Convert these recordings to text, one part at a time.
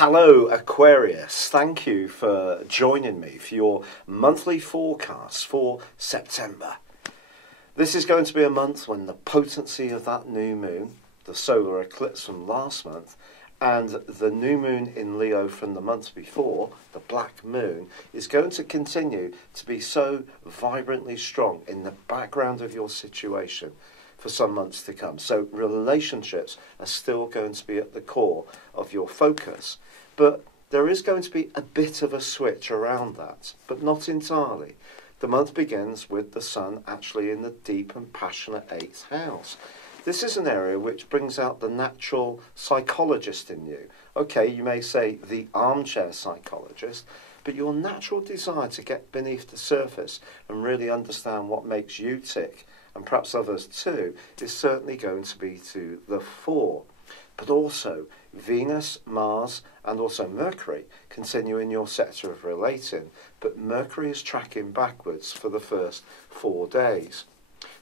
Hello Aquarius, thank you for joining me for your monthly forecast for September. This is going to be a month when the potency of that new moon, the solar eclipse from last month, and the new moon in Leo from the month before, the black moon, is going to continue to be so vibrantly strong in the background of your situation for some months to come. So relationships are still going to be at the core of your focus. But there is going to be a bit of a switch around that, but not entirely. The month begins with the sun actually in the deep and passionate 8th house. This is an area which brings out the natural psychologist in you. Okay, you may say the armchair psychologist, but your natural desire to get beneath the surface and really understand what makes you tick, and perhaps others too, is certainly going to be to the fore. But also, Venus, Mars, and also Mercury continue in your sector of relating, but Mercury is tracking backwards for the first 4 days.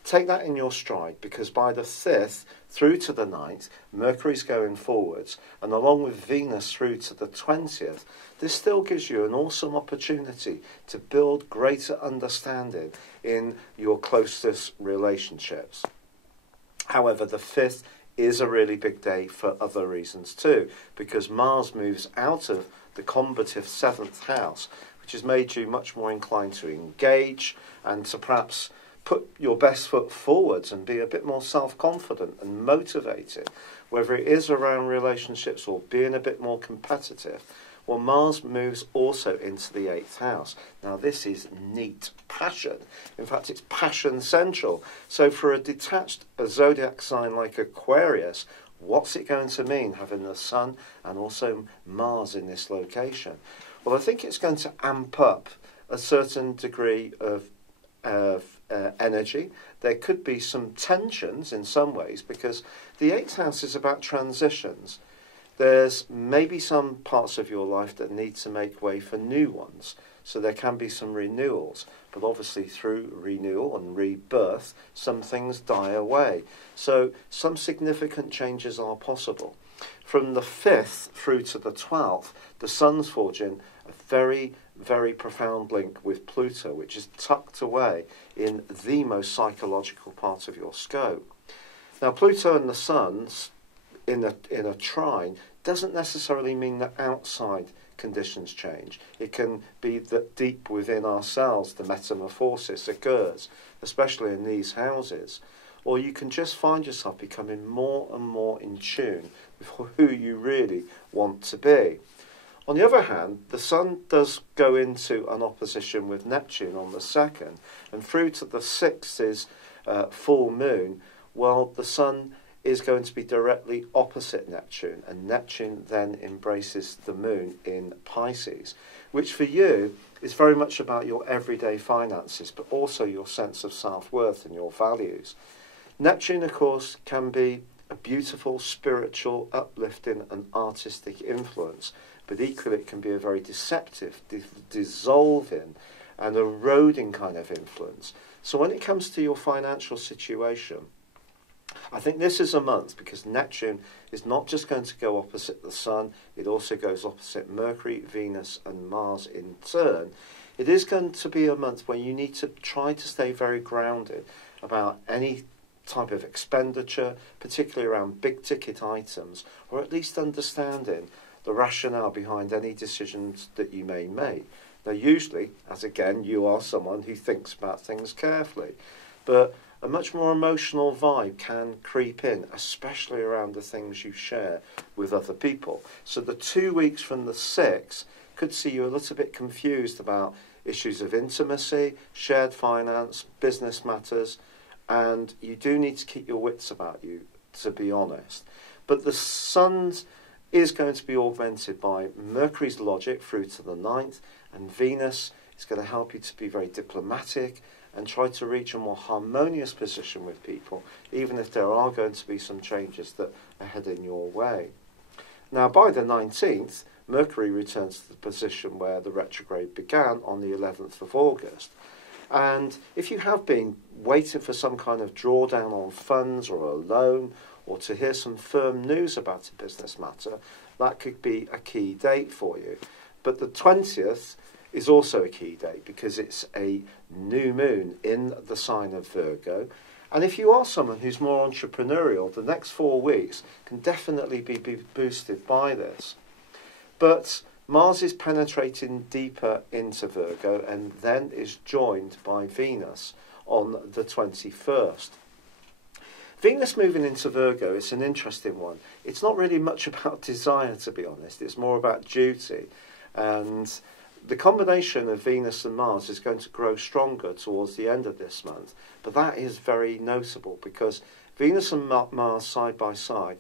Take that in your stride, because by the 5th through to the 9th, Mercury's going forwards, and along with Venus through to the 20th, this still gives you an awesome opportunity to build greater understanding in your closest relationships. However, the 5th is a really big day for other reasons too, because Mars moves out of the combative 7th house, which has made you much more inclined to engage and to perhaps put your best foot forwards and be a bit more self-confident and motivated, whether it is around relationships or being a bit more competitive. Well, Mars moves also into the 8th house. Now, this is neat passion. In fact, it's passion central. So for a detached zodiac sign like Aquarius, what's it going to mean having the sun and also Mars in this location? Well, I think it's going to amp up a certain degree of energy. There could be some tensions in some ways, because the 8th house is about transitions. There's maybe some parts of your life that need to make way for new ones. So there can be some renewals. But obviously through renewal and rebirth, some things die away. So some significant changes are possible. From the 5th through to the 12th, the sun's forging a very, very profound link with Pluto, which is tucked away in the most psychological part of your scope. Now, Pluto and the sun's in a trine doesn't necessarily mean that outside conditions change. It can be that deep within ourselves the metamorphosis occurs, especially in these houses. Or you can just find yourself becoming more and more in tune with who you really want to be. On the other hand, the sun does go into an opposition with Neptune on the 2nd, and through to the 6th is full moon. Well, the sun is going to be directly opposite Neptune, and Neptune then embraces the moon in Pisces, which for you is very much about your everyday finances, but also your sense of self-worth and your values. Neptune, of course, can be a beautiful, spiritual, uplifting and artistic influence, but equally it can be a very deceptive, dissolving and eroding kind of influence. So when it comes to your financial situation, I think this is a month, because Neptune is not just going to go opposite the sun, it also goes opposite Mercury, Venus and Mars in turn. It is going to be a month where you need to try to stay very grounded about any type of expenditure, particularly around big ticket items, or at least understanding the rationale behind any decisions that you may make. Now, usually, as again, you are someone who thinks about things carefully, but a much more emotional vibe can creep in, especially around the things you share with other people. So the 2 weeks from the 6th could see you a little bit confused about issues of intimacy, shared finance, business matters, and you do need to keep your wits about you, to be honest. But the sun's is going to be augmented by Mercury's logic through to the 9th, and Venus is going to help you to be very diplomatic and try to reach a more harmonious position with people, even if there are going to be some changes that are heading your way. Now, by the 19th, Mercury returns to the position where the retrograde began on the 11th of August. And if you have been waiting for some kind of drawdown on funds or a loan, or to hear some firm news about a business matter, that could be a key date for you. But the 20th is also a key date because it's a new moon in the sign of Virgo. And if you are someone who's more entrepreneurial, the next 4 weeks can definitely be boosted by this. But Mars is penetrating deeper into Virgo and then is joined by Venus on the 21st. Venus moving into Virgo is an interesting one. It's not really much about desire, to be honest. It's more about duty. And the combination of Venus and Mars is going to grow stronger towards the end of this month. But that is very notable because Venus and Mars side by side,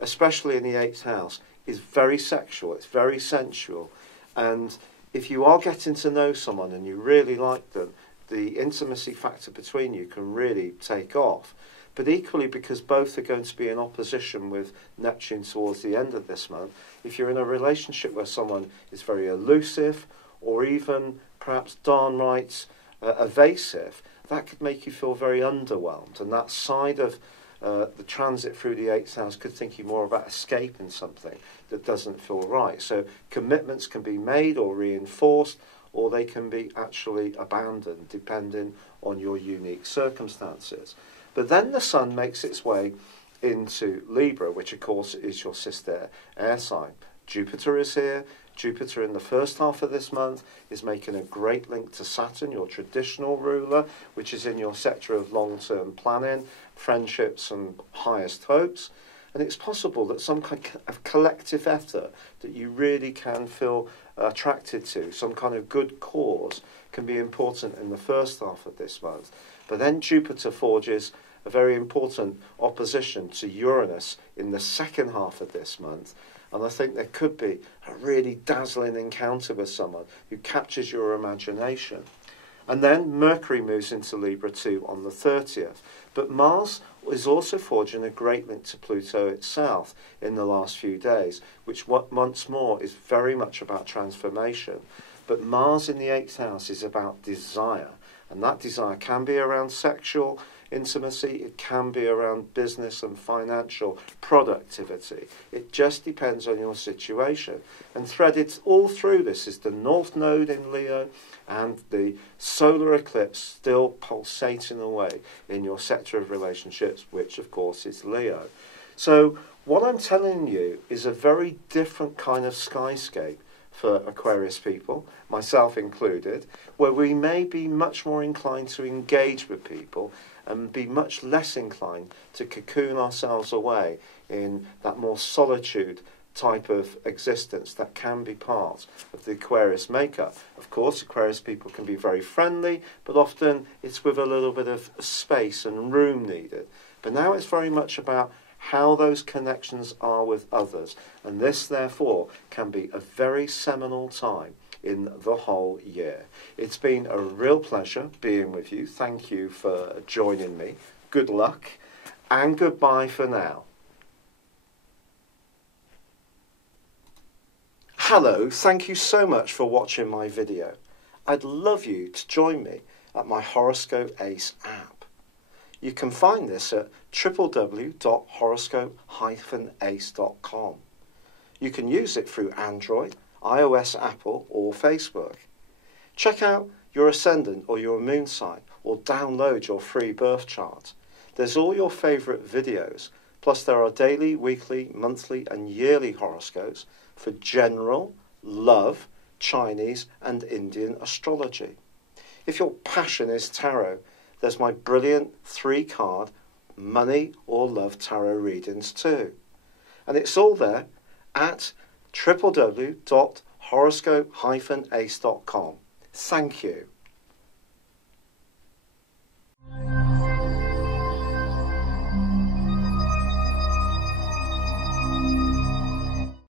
especially in the 8th house, is very sexual. It's very sensual. And if you are getting to know someone and you really like them, the intimacy factor between you can really take off. But equally, because both are going to be in opposition with Neptune towards the end of this month, if you're in a relationship where someone is very elusive or even perhaps downright evasive, that could make you feel very underwhelmed. And that side of the transit through the 8th house could think you more about escaping something that doesn't feel right. So commitments can be made or reinforced, or they can be actually abandoned, depending on your unique circumstances. But then the Sun makes its way into Libra, which of course is your sister air sign. Jupiter is here. Jupiter in the first half of this month is making a great link to Saturn, your traditional ruler, which is in your sector of long-term planning, friendships and highest hopes. And it's possible that some kind of collective effort that you really can feel attracted to, some kind of good cause, can be important in the first half of this month. But then Jupiter forges a very important opposition to Uranus in the second half of this month. And I think there could be a really dazzling encounter with someone who captures your imagination. And then Mercury moves into Libra too on the 30th. But Mars is also forging a great link to Pluto itself in the last few days, which once more is very much about transformation. But Mars in the 8th house is about desire. And that desire can be around sexual intimacy, it can be around business and financial productivity. It just depends on your situation. And threaded all through this is the North Node in Leo and the solar eclipse still pulsating away in your sector of relationships, which of course is Leo. So what I'm telling you is a very different kind of skyscape for Aquarius people, myself included, where we may be much more inclined to engage with people and be much less inclined to cocoon ourselves away in that more solitude type of existence that can be part of the Aquarius makeup. Of course, Aquarius people can be very friendly, but often it's with a little bit of space and room needed. But now it's very much about how those connections are with others. And this, therefore, can be a very seminal time in the whole year. It's been a real pleasure being with you. Thank you for joining me. Good luck, and goodbye for now. Hello, thank you so much for watching my video. I'd love you to join me at my Horoscope Ace app. You can find this at www.horoscope-ace.com. You can use it through Android, iOS, Apple or Facebook. Check out your ascendant or your moon sign or download your free birth chart. There's all your favourite videos, plus there are daily, weekly, monthly and yearly horoscopes for general, love, Chinese and Indian astrology. If your passion is tarot, there's my brilliant 3-card money or love tarot readings too. And it's all there at www.horoscope-ace.com. Thank you.